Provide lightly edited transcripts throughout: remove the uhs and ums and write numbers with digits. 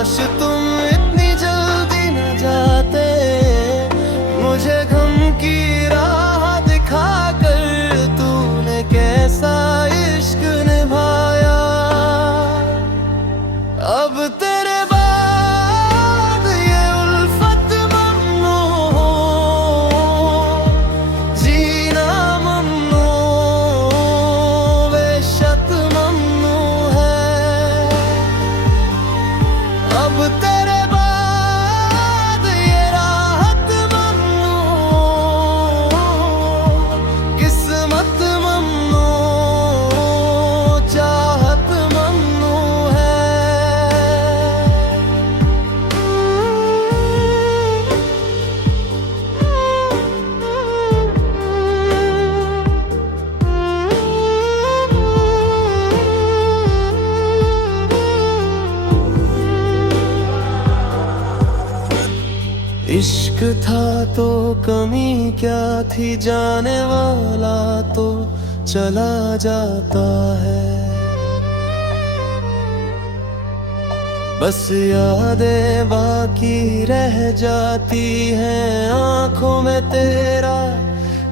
काश तुम इतनी जल्दी न जाते, मुझे गम की राह दिखा कर तूने कैसा इश्क निभाया। अब तेरे बाद ये उल्फत ममनू, जीना ममनू, बेशत ममनू है। अब तेरे बाद ये राहत ममनू, किस्मत ममनू, चाहत ममनू है। इश्क था तो कमी क्या थी, जाने वाला तो चला जाता है। बस यादें बाकी रह जाती हैं, आंखों में तेरा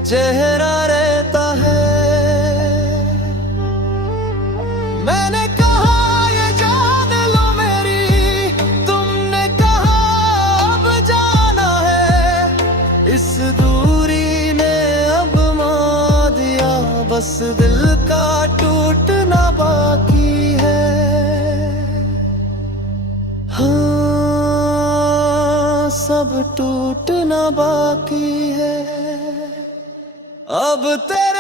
चेहरा रहता है। मैंने कहा ये जान लो मेरी, तुमने कहा अब जाना है। इस दूरी ने अब मार दिया, बस दिल का टूटना बाकी है। हाँ, सब टूटना बाकी है। अब तेरे